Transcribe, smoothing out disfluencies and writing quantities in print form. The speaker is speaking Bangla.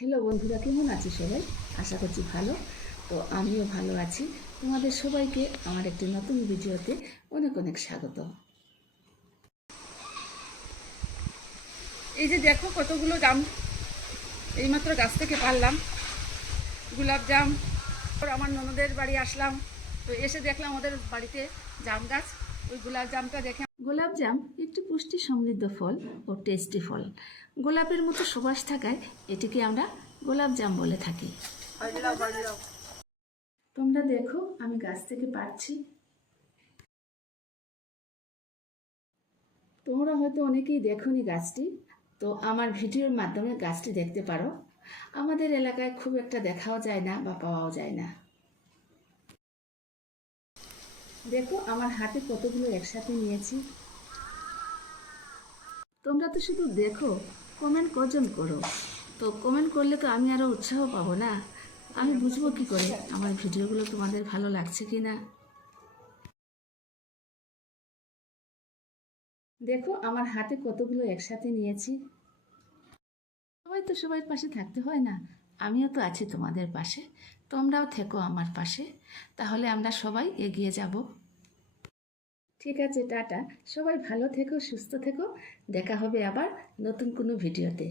হ্যালো বন্ধুরা, কেমন আছি সবাই? আশা করছি ভালো। তো আমিও ভালো আছি। তোমাদের সবাইকে আমার একটি নতুন ভিডিওতে অনেক অনেক স্বাগত। এই যে দেখো কতগুলো জাম এইমাত্র গাছ থেকে পারলাম, গোলাপ জাম। আমার ননদের বাড়ি আসলাম, তো এসে দেখলাম ওদের বাড়িতে জাম গাছ। ওই গোলাপ জামটা দেখে গোলাপ জাম একটি পুষ্টি সমৃদ্ধ ফল ও টেস্টি ফল। গোলাপের মতো সুবাস থাকায় এটিকে আমরা গোলাপ জাম বলে থাকি। তোমরা দেখো আমি গাছ থেকে পারছি। তোমরা হয়তো অনেকেই দেখোনি গাছটি, তো আমার ভিডিওর মাধ্যমে গাছটি দেখতে পারো। আমাদের এলাকায় খুব একটা দেখাও যায় না বা পাওয়াও যায় না। দেখো আমার হাতে কতগুলো একসাথে নিয়েছি। তোমরা তো শুধু দেখো, কমেন্ট কজন করো? তো কমেন্ট করলে তো আমি আরও উৎসাহ পাবো না? আমি বুঝবো কি করে আমার ভিডিওগুলো তোমাদের ভালো লাগছে কি না। দেখো আমার হাতে কতগুলো একসাথে নিয়েছি। সবাই তো সবার পাশে থাকতে হয় না, আমিও তো আছি তোমাদের পাশে। তোমরাও থেকো আমার পাশে, তাহলে আমরা সবাই এগিয়ে যাব। ঠিক আছে, টাটা। সবাই ভালো থেকো, সুস্থ থেকো। দেখা হবে আবার নতুন কোনো ভিডিওতে।